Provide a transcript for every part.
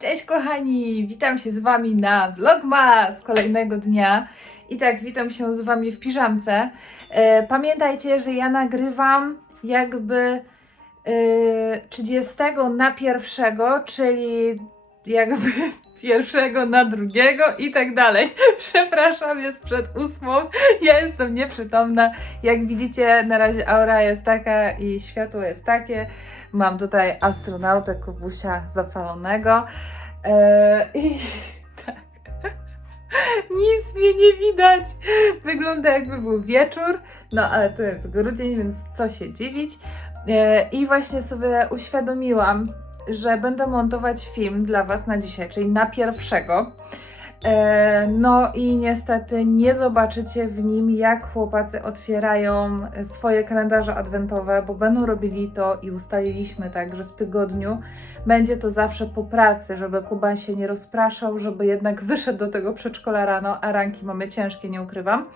Cześć kochani, witam się z Wami na Vlogmas kolejnego dnia. I tak, witam się z Wami w piżamce. E, pamiętajcie, że ja nagrywam jakby e, 30 na pierwszego, czyli jakby pierwszego na drugiego i tak dalej. Przepraszam, jest przed ósmą, ja jestem nieprzytomna. Jak widzicie, na razie aura jest taka i światło jest takie. Mam tutaj astronautę Kubusia zapalonego. Eee, I tak. Nic mnie nie widać. Wygląda jakby był wieczór. No ale to jest grudzień, więc co się dziwić. Eee, I właśnie sobie uświadomiłam, że będę montować film dla Was na dzisiaj, czyli na pierwszego. E, No i niestety nie zobaczycie w nim, jak chłopacy otwierają swoje kalendarze adwentowe, bo będą robili to i ustaliliśmy tak, że w tygodniu będzie to zawsze po pracy, żeby Kuba się nie rozpraszał, żeby jednak wyszedł do tego przedszkola rano, a ranki mamy ciężkie, nie ukrywam.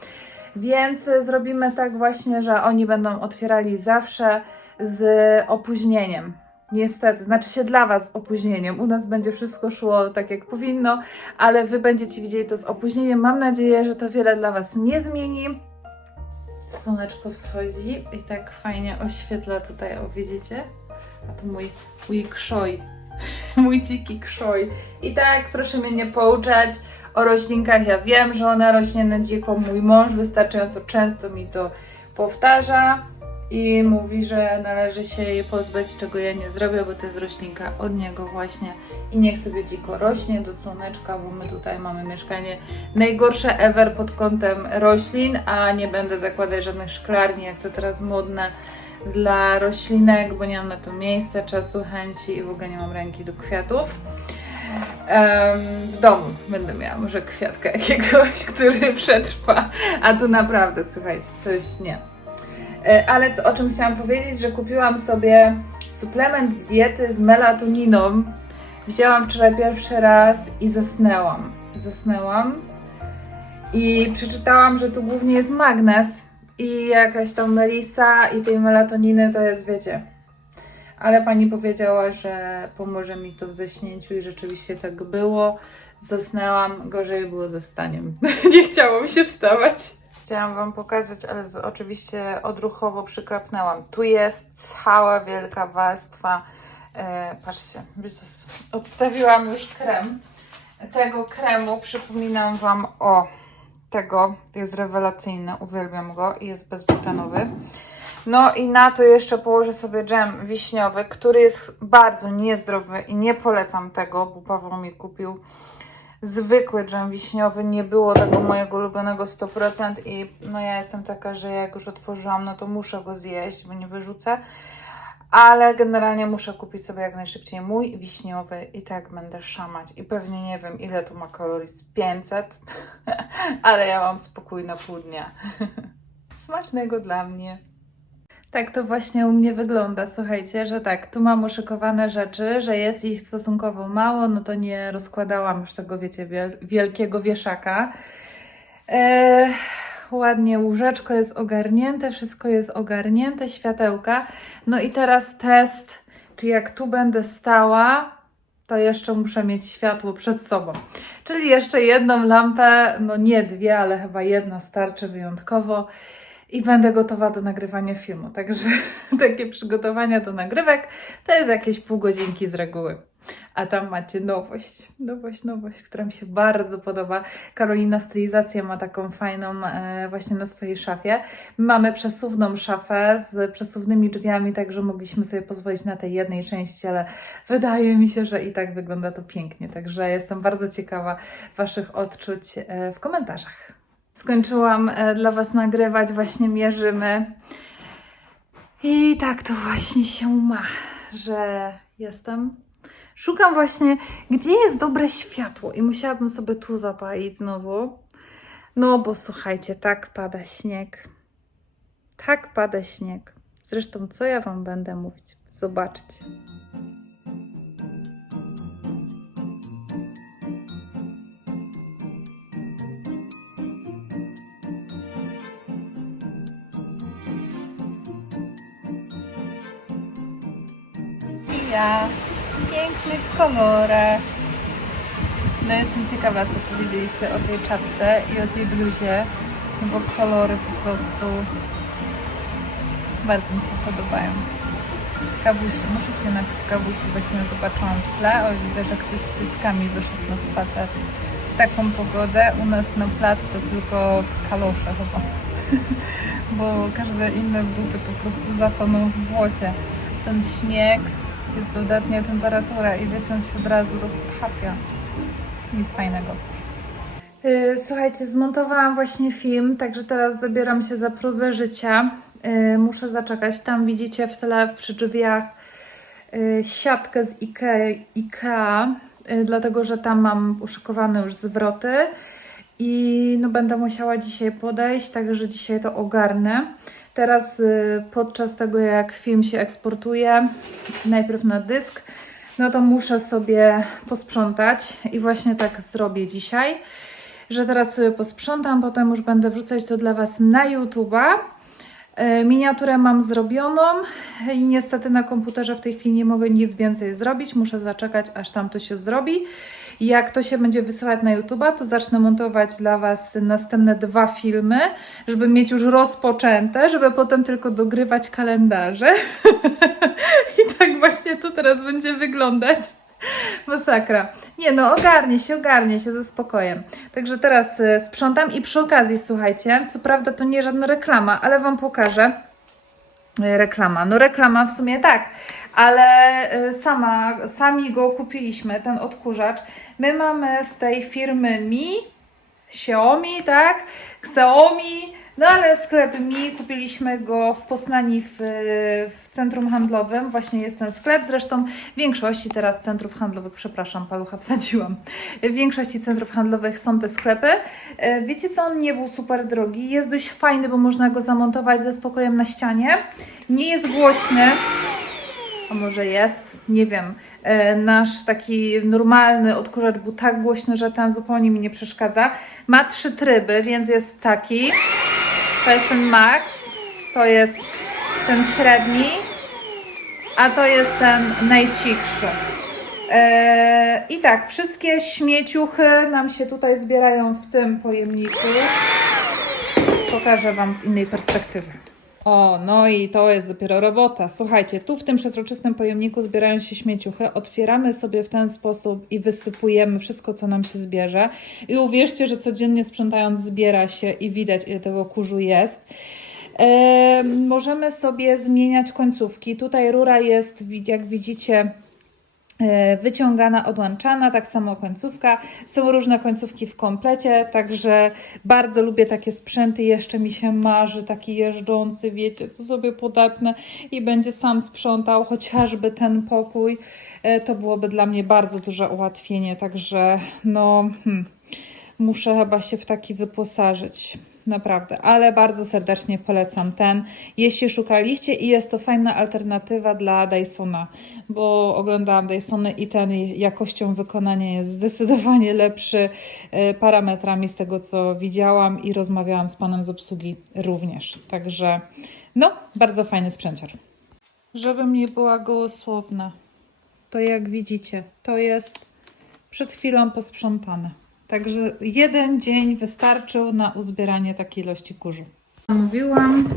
Więc zrobimy tak właśnie, że oni będą otwierali zawsze z opóźnieniem. Niestety, znaczy się dla Was opóźnieniem. U nas będzie wszystko szło tak jak powinno, ale Wy będziecie widzieli to z opóźnieniem. Mam nadzieję, że to wiele dla Was nie zmieni. Słoneczko wschodzi i tak fajnie oświetla tutaj, o widzicie? A to mój, mój krzoj, mój dziki krzoj. I tak, proszę mnie nie pouczać o roślinkach. Ja wiem, że ona rośnie na dziko. Mój mąż wystarczająco często mi to powtarza i mówi, że należy się jej pozbyć, czego ja nie zrobię, bo to jest roślinka od niego właśnie i niech sobie dziko rośnie do słoneczka, bo my tutaj mamy mieszkanie najgorsze ever pod kątem roślin, a nie będę zakładać żadnych szklarni, jak to teraz modne dla roślinek, bo nie mam na to miejsca, czasu, chęci i w ogóle nie mam ręki do kwiatów. Em, w domu będę miała może kwiatka jakiegoś, który przetrwa, a tu naprawdę, słuchajcie, coś nie. E, Ale co, o czym chciałam powiedzieć, że kupiłam sobie suplement diety z melatoniną. Wzięłam wczoraj pierwszy raz i zasnęłam. Zasnęłam i przeczytałam, że tu głównie jest magnez i jakaś tam melisa i tej melatoniny to jest, wiecie. Ale pani powiedziała, że pomoże mi to w ześnięciu i rzeczywiście tak było. Zasnęłam, gorzej było ze wstaniem. Nie chciało mi się wstawać. Chciałam Wam pokazać, ale z, oczywiście odruchowo przyklapnęłam. Tu jest cała wielka warstwa. E, patrzcie, odstawiłam już krem. Tego kremu przypominam Wam o tego. Jest rewelacyjny, uwielbiam go i jest bezglutenowy. No i na to jeszcze położę sobie dżem wiśniowy, który jest bardzo niezdrowy i nie polecam tego, bo Paweł mi kupił zwykły dżem wiśniowy, nie było tego mojego ulubionego 100% i no ja jestem taka, że jak już otworzyłam, no to muszę go zjeść, bo nie wyrzucę. Ale generalnie muszę kupić sobie jak najszybciej mój wiśniowy i tak będę szamać. I pewnie nie wiem ile tu ma kalorii, z 500, ale ja mam spokój na pół dnia. Smacznego dla mnie. Tak to właśnie u mnie wygląda. Słuchajcie, że tak, tu mam uszykowane rzeczy, że jest ich stosunkowo mało, no to nie rozkładałam już tego, wiecie, wiel- wielkiego wieszaka. Eee, ładnie łóżeczko jest ogarnięte, wszystko jest ogarnięte, światełka. No i teraz test, czy jak tu będę stała, to jeszcze muszę mieć światło przed sobą. Czyli jeszcze jedną lampę, no nie dwie, ale chyba jedna starczy wyjątkowo i będę gotowa do nagrywania filmu. Także takie przygotowania do nagrywek to jest jakieś pół godzinki z reguły. A tam macie nowość, nowość, nowość, która mi się bardzo podoba. Karolina stylizację ma taką fajną e, właśnie na swojej szafie. My mamy przesuwną szafę z przesuwnymi drzwiami, także mogliśmy sobie pozwolić na tej jednej części, ale wydaje mi się, że i tak wygląda to pięknie. Także jestem bardzo ciekawa Waszych odczuć e, w komentarzach. Skończyłam e, dla Was nagrywać, właśnie mierzymy. I tak to właśnie się ma, że jestem. Szukam właśnie, gdzie jest dobre światło, i musiałabym sobie tu zapalić znowu. No bo słuchajcie, tak pada śnieg. Tak pada śnieg. Zresztą, co ja Wam będę mówić? Zobaczcie. W pięknych kolorach. No jestem ciekawa, co powiedzieliście o tej czapce i o tej bluzie, no bo kolory po prostu bardzo mi się podobają. Kawusi, muszę się napić kawusi, właśnie zobaczyłam w tle, o widzę, że ktoś z pieskami wyszedł na spacer. W taką pogodę u nas na plac to tylko kalosze chyba, bo każde inne buty po prostu zatoną w błocie. Ten śnieg, jest dodatnia temperatura i wiecie, on się od razu roztapia. Nic fajnego. Yy, Słuchajcie, zmontowałam właśnie film, także teraz zabieram się za prozę życia. Yy, Muszę zaczekać. Tam widzicie w tle przy drzwiach yy, siatkę z Ikei, Ikea, dlatego że tam mam uszykowane już zwroty i no będę musiała dzisiaj podejść, także dzisiaj to ogarnę. Teraz yy, podczas tego jak film się eksportuje, najpierw na dysk, no to muszę sobie posprzątać i właśnie tak zrobię dzisiaj, że teraz sobie posprzątam, potem już będę wrzucać to dla Was na YouTube'a. E, Miniaturę mam zrobioną i niestety na komputerze w tej chwili nie mogę nic więcej zrobić. Muszę zaczekać, aż tam to się zrobi. Jak to się będzie wysyłać na YouTube'a, to zacznę montować dla Was następne dwa filmy, żeby mieć już rozpoczęte, żeby potem tylko dogrywać kalendarze. I tak właśnie to teraz będzie wyglądać. Masakra. Nie no, ogarnie się, ogarnie się ze spokojem. Także teraz y, sprzątam i przy okazji, słuchajcie, co prawda to nie żadna reklama, ale Wam pokażę. Y, Reklama. No reklama w sumie tak, ale y, sama, sami go kupiliśmy, ten odkurzacz. My mamy z tej firmy Mi, Xiaomi, tak? Xiaomi, no ale sklep Mi, kupiliśmy go w Poznani w, w centrum handlowym, właśnie jest ten sklep, zresztą w większości teraz centrów handlowych, przepraszam, palucha wsadziłam, w większości centrów handlowych są te sklepy. E, Wiecie co, on nie był super drogi, jest dość fajny, bo można go zamontować ze spokojem na ścianie, nie jest głośny, a może jest, nie wiem. E, Nasz taki normalny odkurzacz był tak głośny, że ten zupełnie mi nie przeszkadza. Ma trzy tryby, więc jest taki. To jest ten max, to jest ten średni, a to jest ten najcichszy. E, I tak, wszystkie śmieciuchy nam się tutaj zbierają w tym pojemniku. Pokażę Wam z innej perspektywy. O, no i to jest dopiero robota. Słuchajcie, tu w tym przezroczystym pojemniku zbierają się śmieciuchy, otwieramy sobie w ten sposób i wysypujemy wszystko, co nam się zbierze. I uwierzcie, że codziennie sprzątając zbiera się i widać, ile tego kurzu jest. Możemy sobie zmieniać końcówki. Tutaj rura jest, jak widzicie, wyciągana, odłączana, tak samo końcówka. Są różne końcówki w komplecie, także bardzo lubię takie sprzęty. Jeszcze mi się marzy taki jeżdżący, wiecie, co sobie podepnę i będzie sam sprzątał chociażby ten pokój. E, To byłoby dla mnie bardzo duże ułatwienie, także no, hmm, muszę chyba się w taki wyposażyć. Naprawdę, ale bardzo serdecznie polecam ten. Jeśli szukaliście i jest to fajna alternatywa dla Dysona, bo oglądałam Dysony i ten jakością wykonania jest zdecydowanie lepszy e, parametrami z tego co widziałam i rozmawiałam z panem z obsługi również. Także no, bardzo fajny sprzęcior. Żebym nie była gołosłowna, to jak widzicie, to jest przed chwilą posprzątane. Także jeden dzień wystarczył na uzbieranie takiej ilości kurzu. Zamówiłam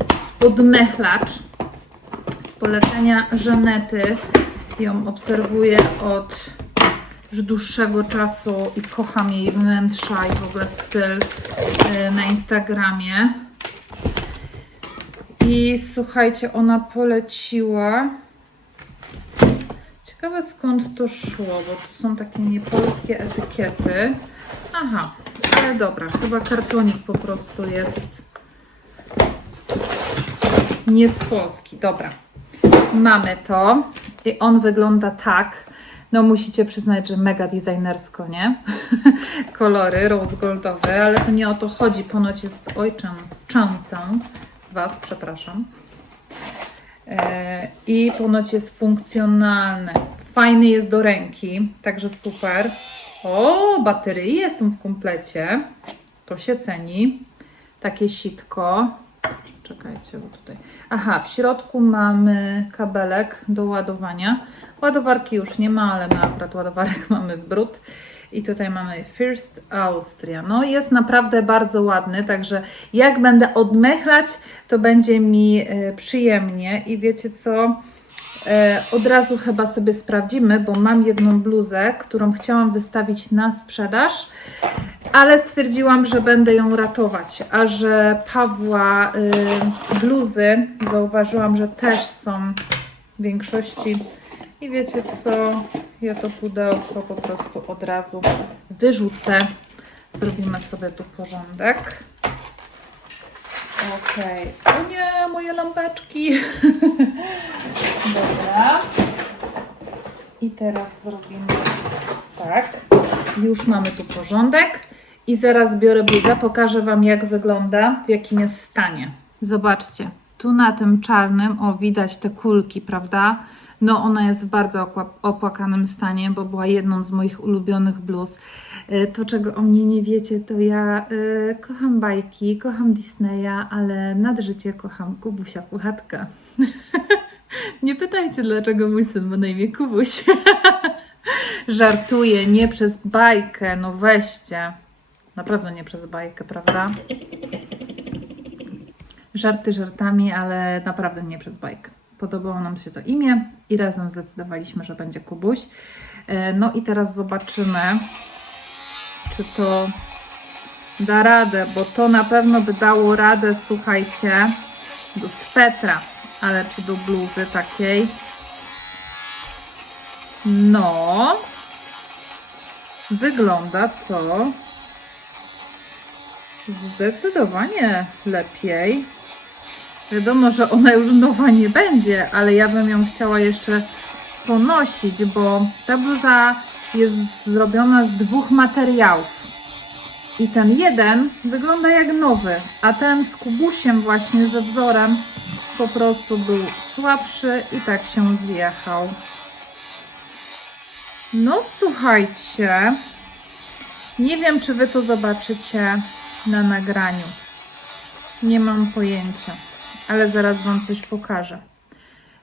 odmechlacz z polecenia Żanety. Ją obserwuję od już dłuższego czasu i kocham jej wnętrza i w ogóle styl y, na Instagramie. I słuchajcie, ona poleciła. Ciekawe skąd to szło, bo tu są takie niepolskie etykiety. Aha, ale dobra, chyba kartonik po prostu jest nie z Polski. Dobra, mamy to i on wygląda tak. No musicie przyznać, że mega designersko, nie? Kolory rose goldowe, ale to nie o to chodzi. Ponoć jest oj Was, przepraszam. E, I ponoć jest funkcjonalny. Fajny jest do ręki, także super. O, baterie są w komplecie. To się ceni. Takie sitko. Czekajcie, bo tutaj. Aha, w środku mamy kabelek do ładowania. Ładowarki już nie ma, ale my akurat ładowarek mamy w brud. I tutaj mamy First Austria. No jest naprawdę bardzo ładny, także jak będę odmychlać, to będzie mi e, przyjemnie. I wiecie co? E, od razu chyba sobie sprawdzimy, bo mam jedną bluzę, którą chciałam wystawić na sprzedaż, ale stwierdziłam, że będę ją ratować. A że Pawła y, bluzy zauważyłam, że też są w większości. I wiecie co? Ja to pudełko po prostu od razu wyrzucę. Zrobimy sobie tu porządek. Okej. O nie, moje lampeczki. Dobra. I teraz zrobimy tak. Już mamy tu porządek. I zaraz biorę bluzę, pokażę Wam jak wygląda, w jakim jest stanie. Zobaczcie, tu na tym czarnym, o widać te kulki, prawda? No ona jest w bardzo opłakanym stanie, bo była jedną z moich ulubionych bluz. E, To czego o mnie nie wiecie, to ja e, kocham bajki, kocham Disneya, ale nad życie kocham Kubusia Puchatka. nie pytajcie dlaczego mój syn ma na imię Kubuś. Żartuję, nie przez bajkę, no weźcie. Na pewno nie przez bajkę, prawda? Żarty żartami, ale naprawdę nie przez bajkę. Podobało nam się to imię i razem zdecydowaliśmy, że będzie Kubuś. E, No i teraz zobaczymy, czy to da radę, bo to na pewno by dało radę, słuchajcie, do swetra, ale czy do bluzy takiej? No, wygląda to zdecydowanie lepiej. Wiadomo, że ona już nowa nie będzie, ale ja bym ją chciała jeszcze ponosić, bo ta bluza jest zrobiona z dwóch materiałów. I ten jeden wygląda jak nowy, a ten z kubusiem właśnie ze wzorem po prostu był słabszy i tak się zjechał. No słuchajcie, nie wiem czy wy to zobaczycie na nagraniu. Nie mam pojęcia, ale zaraz wam coś pokażę.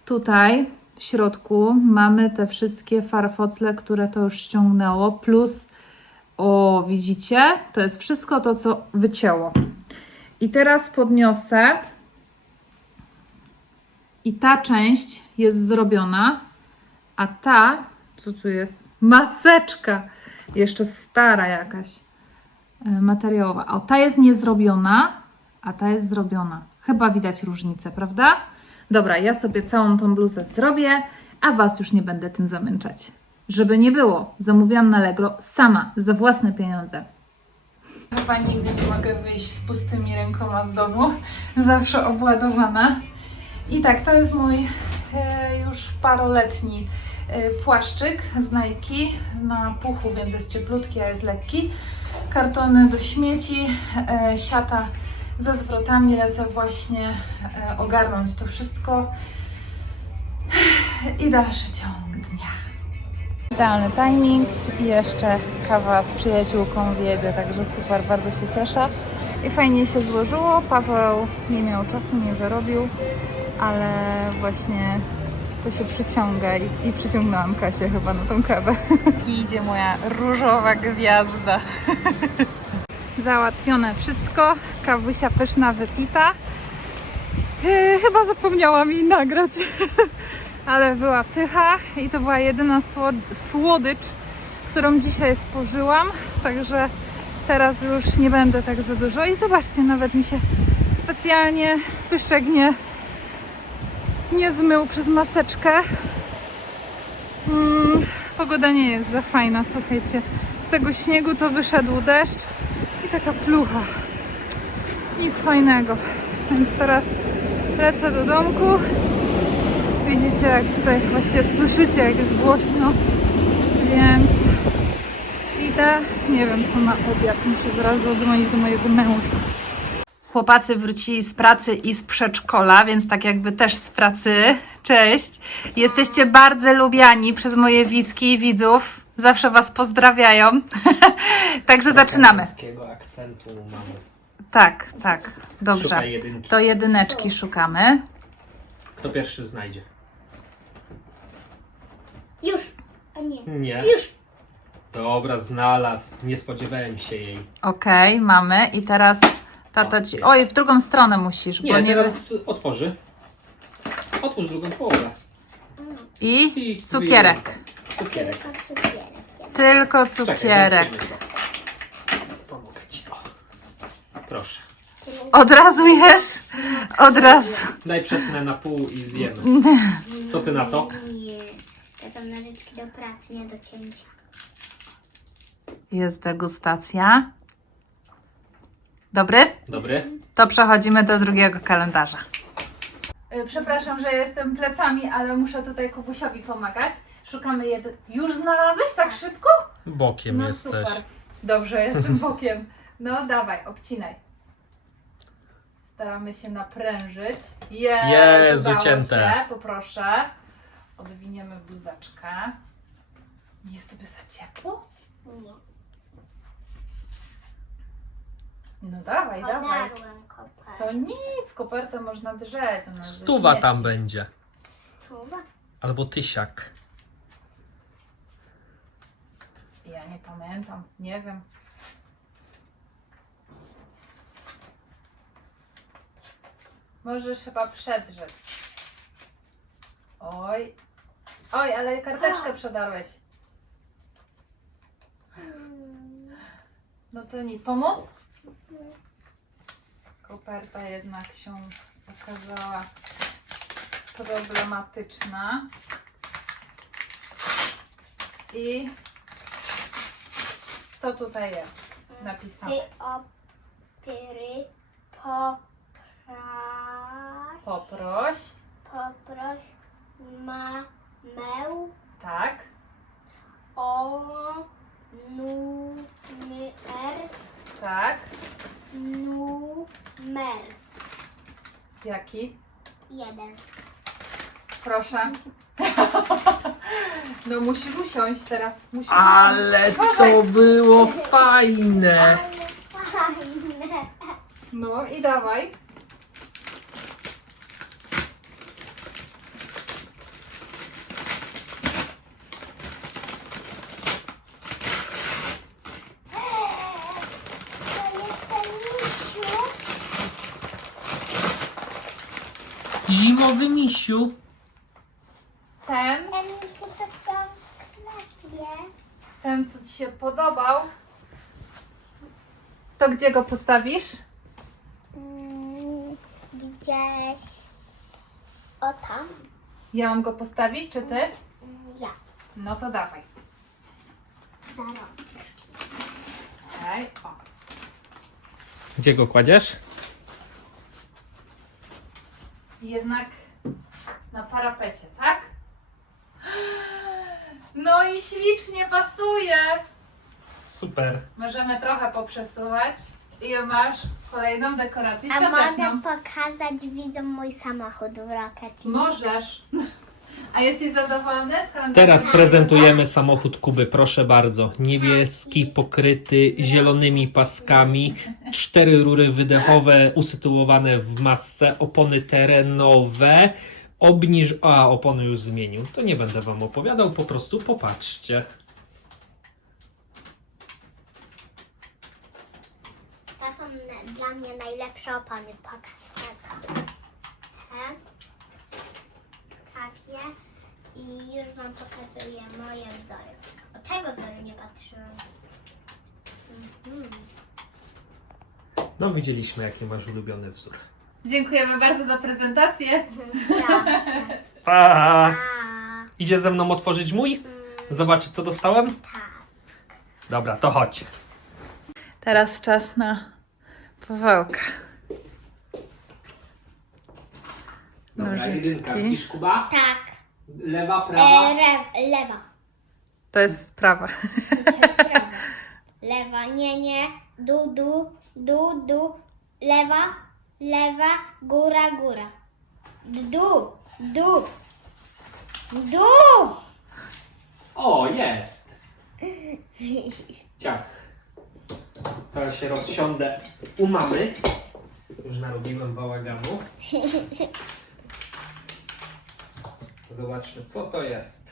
Tutaj w środku mamy te wszystkie farfocle, które to już ściągnęło, plus o, widzicie? To jest wszystko to, co wycięło. I teraz podniosę. I ta część jest zrobiona, a ta, co tu jest? Maseczka. Jeszcze stara jakaś. e, Materiałowa. O, ta jest niezrobiona, a ta jest zrobiona. Chyba widać różnicę, prawda? Dobra, ja sobie całą tą bluzę zrobię, a Was już nie będę tym zamęczać. Żeby nie było, zamówiłam na Allegro sama, za własne pieniądze. Chyba nigdy nie mogę wyjść z pustymi rękoma z domu, zawsze obładowana. I tak, to jest mój e, już paroletni e, płaszczyk z Nike na puchu, więc jest cieplutki, a jest lekki. Kartony do śmieci, e, siata ze zwrotami. Lecę właśnie e, ogarnąć to wszystko i dalszy ciąg dnia. Idealny timing i jeszcze kawa z przyjaciółką wiedzie, także super, bardzo się cieszę. I fajnie się złożyło. Paweł nie miał czasu, nie wyrobił, ale właśnie to się przyciąga i, i przyciągnęłam Kasię chyba na tą kawę. I idzie moja różowa gwiazda. Załatwione wszystko. Kawusia pyszna wypita. Yy, chyba zapomniałam jej nagrać. Ale była pycha i to była jedyna słod- słodycz, którą dzisiaj spożyłam. Także teraz już nie będę tak za dużo. I zobaczcie, nawet mi się specjalnie pyszczek nie, nie zmył przez maseczkę. Mm, pogoda nie jest za fajna, słuchajcie. Z tego śniegu to wyszedł deszcz taka plucha. Nic fajnego. Więc teraz lecę do domku. Widzicie, jak tutaj właśnie słyszycie, jak jest głośno. Więc idę. Nie wiem, co na obiad. Muszę zaraz zadzwonić do mojego męża. Chłopacy wrócili z pracy i z przedszkola, więc tak jakby też z pracy. Cześć. Jesteście bardzo lubiani przez moje widzki i widzów. Zawsze Was pozdrawiają. Także zaczynamy. Polskiego akcentu mamy. Tak, tak. Dobrze. Szukaj jedynki. To jedyneczki szukamy. Kto pierwszy znajdzie? Już, a nie. Nie. Już. Dobra, znalazł. Nie spodziewałem się jej. Okej, mamy. I teraz tata ci... Oj, w drugą stronę musisz, bo Nie, nie... teraz otworzy. Otwórz drugą połowę. I I cukierek. Cukierek. Tylko cukierek. Tylko. Pomogę ci. O. Proszę. Od razu jesz? Od razu. Daj przetnę na pół i zjemy. Co ty na to? Nie. To są nożyczki do pracy, nie do cięcia. Jest degustacja. Dobry? Dobry? To przechodzimy do drugiego kalendarza. Y, Przepraszam, że jestem plecami, ale muszę tutaj Kubusiowi pomagać. Szukamy jeden. Już znalazłeś tak szybko? Bokiem No super. Dobrze, jestem bokiem. No dawaj, obcinaj. Staramy się naprężyć. Jest, Jest, udało ucięte. Się. Poproszę. Odwiniemy buzeczkę. Nie jest sobie za ciepło? Nie. No dawaj, dawaj. Podarłem. To nic, kopertę można drzeć. ona Stuwa tam będzie. Stuwa? Albo tysiak. Ja nie pamiętam, nie wiem. Możesz chyba przedrzeć. Oj. Oj, ale karteczkę przedarłeś. No to nic. Pomóc? Koperta jednak się okazała problematyczna. I co tutaj jest napisane? Ty opyry popraś, Poproś. poproś mamę Tak. o numer, Tak. numer Jaki? jeden. Proszę. No musisz usiąść teraz. Musisz Ale to było fajne! Fajne. No i dawaj. To jest ten misiu. Zimowy misiu. Ten, Ten misiu co tam w ten co Ci się podobał. To gdzie go postawisz? Mm, Gdzieś. O tam. Ja mam go postawić, czy Ty? Mm, Ja. No to dawaj. Za rączki. O. Gdzie go kładziesz? Jednak na parapecie, tak? No i ślicznie pasuje. Super. Możemy trochę poprzesuwać i masz kolejną dekorację A świąteczną. mogę pokazać widzom mój samochód w Rocket League? Możesz. A jesteś zadowolony z kalendarza? Teraz prezentujemy samochód Kuby, proszę bardzo. Niebieski, pokryty zielonymi paskami, cztery rury wydechowe usytuowane w masce, opony terenowe, obniż... A, opony już zmienił. To nie będę wam opowiadał, po prostu popatrzcie. To są na- dla mnie najlepsze opony. Pokaż te. Te. Takie. I już Wam pokazuję moje wzory. O tego wzoru nie patrzyłam. Mhm. No widzieliśmy, jaki masz ulubiony wzór. Dziękujemy bardzo za prezentację. Tak. Pa! A, Idzie ze mną otworzyć mój? Zobaczyć, co dostałem? tak. Dobra, to chodź. Teraz czas na Pawełka. Dobra, Nożyczki. jedynka. Widzisz, Kuba? Tak. Lewa, E, prawa. re, lewa. To jest prawa. To jest prawa. Lewa, nie, nie. Du, du, du, du. Lewa, lewa, góra, góra. Du, du. Du! O, jest! Ciach. Teraz się rozsiądę u mamy. Już narobiłem bałaganu. Zobaczmy, co to jest.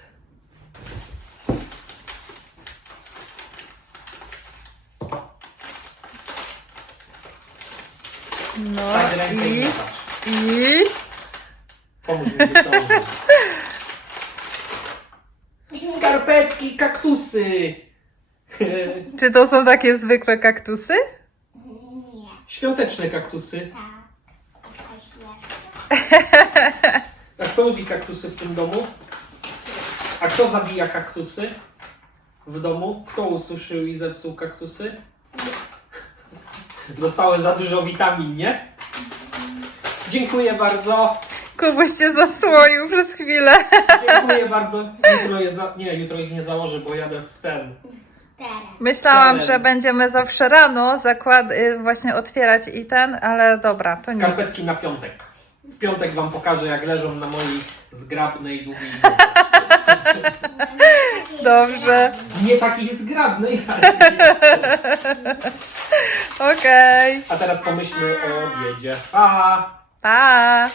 No Tak, rękę i i... Pomóż mi wyciągnąć. Skarpetki, kaktusy. Czy to są takie zwykłe kaktusy? Nie. Świąteczne kaktusy. Tak. Jeszcze. A kto lubi kaktusy w tym domu? A kto zabija kaktusy w domu? Kto ususzył i zepsuł kaktusy? Dostały za dużo witamin, nie? Dziękuję bardzo. Kubuś cię zasłoił przez chwilę. Dziękuję bardzo. Jutro je za... Nie, jutro ich nie założę, bo jadę w ten. Myślałam, że będziemy zawsze rano zakład... y, właśnie otwierać i ten, ale dobra, to nic. Skarpetki na piątek. W piątek wam pokażę, jak leżą na mojej zgrabnej, długiej nodze. Dobrze, Nie ale jest. okej. A teraz pomyślmy o obiedzie. Pa! Pa!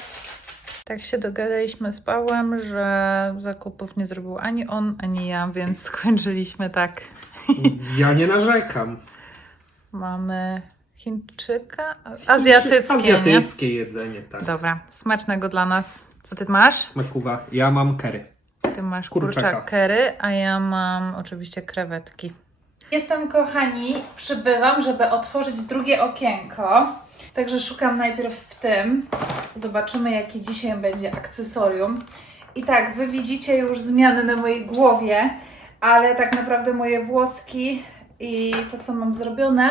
Tak się dogadaliśmy z Pawłem, że zakupów nie zrobił ani on, ani ja, więc skończyliśmy tak. Ja nie narzekam. Mamy Chińczyka, azjatyckie, nie? Azjatyckie jedzenie, tak. Dobra, smacznego dla nas. Co ty masz? Smakuwa. Ja mam curry. Ty masz Kurczaka. kurczak curry, a ja mam oczywiście krewetki. Jestem, kochani, przybywam, żeby otworzyć drugie okienko. Także szukam najpierw w tym. Zobaczymy, jaki dzisiaj będzie akcesorium. I tak, wy widzicie już zmiany na mojej głowie, ale tak naprawdę moje włoski i to, co mam zrobione,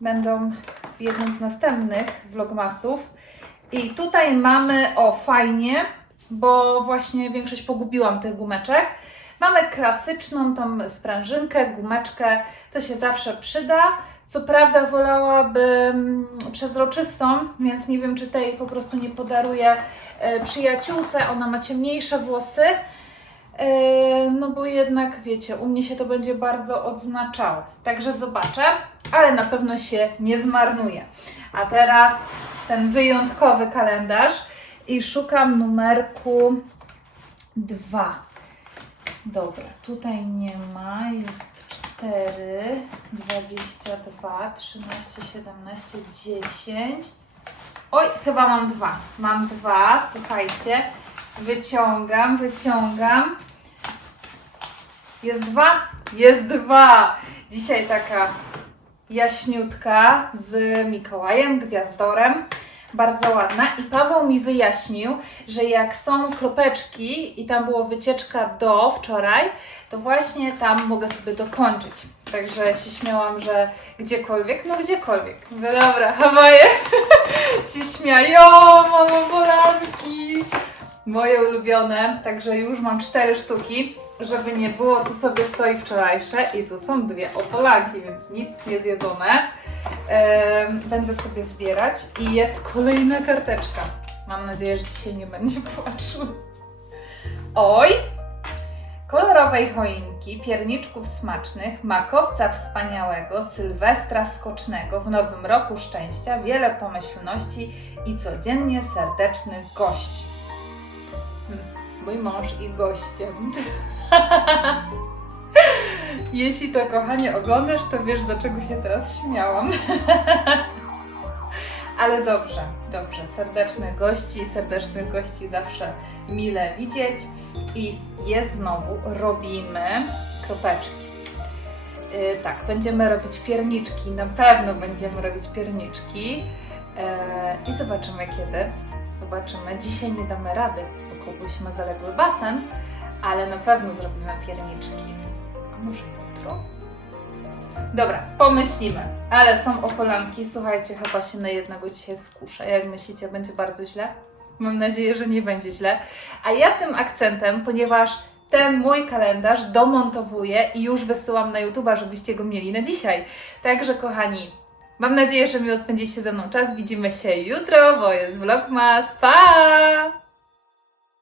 będą w jednym z następnych vlogmasów. I tutaj mamy, o fajnie, bo właśnie większość pogubiłam tych gumeczek. Mamy klasyczną tą sprężynkę, gumeczkę, to się zawsze przyda. Co prawda wolałabym przezroczystą, więc nie wiem, czy tej po prostu nie podaruję e, przyjaciółce. Ona ma ciemniejsze włosy. E, No bo jednak wiecie, u mnie się to będzie bardzo odznaczało. Także zobaczę, ale na pewno się nie zmarnuje. A teraz ten wyjątkowy kalendarz i szukam numerku 2. Dobra, tutaj nie ma, jest 4, 22, 13, 17, 10. Oj, chyba mam dwa. Mam dwa, słuchajcie. Wyciągam, wyciągam. Jest dwa? Jest dwa! Dzisiaj taka jaśniutka z Mikołajem, gwiazdorem. Bardzo ładna. I Paweł mi wyjaśnił, że jak są kropeczki i tam było wycieczka do wczoraj, to właśnie tam mogę sobie dokończyć. Także się śmiałam, że gdziekolwiek, no gdziekolwiek. Mówię, dobra, Hawaje się śmiają, mamo Polanki. Moje ulubione, także już mam cztery sztuki. Żeby nie było, tu sobie stoi wczorajsze i tu są dwie opolanki, więc nic nie zjedzone. Będę sobie zbierać i jest kolejna karteczka. Mam nadzieję, że dzisiaj nie będzie płaczu. Oj! Kolorowej choinki, pierniczków smacznych, makowca wspaniałego, sylwestra skocznego, w nowym roku szczęścia, wiele pomyślności i codziennie serdecznych gości. Hmm, Mój mąż i gościem. Jeśli to kochanie oglądasz, to wiesz do czego się teraz śmiałam. Ale dobrze, dobrze. Serdecznych gości, serdecznych gości zawsze mile widzieć. I jest znowu, robimy kropeczki. Yy, tak, będziemy robić pierniczki, na pewno będziemy robić pierniczki. Yy, I zobaczymy kiedy. Zobaczymy. Dzisiaj nie damy rady, bo kogoś ma zaległy basen, ale na pewno zrobimy pierniczki. Może jutro? Dobra, pomyślimy. Ale są opolanki, słuchajcie, chyba się na jednego dzisiaj skuszę. Jak myślicie, będzie bardzo źle? Mam nadzieję, że nie będzie źle. A ja tym akcentem, ponieważ ten mój kalendarz domontowuję i już wysyłam na YouTube'a, żebyście go mieli na dzisiaj. Także kochani, mam nadzieję, że miło spędziliście ze mną czas. Widzimy się jutro, bo jest Vlogmas. Pa!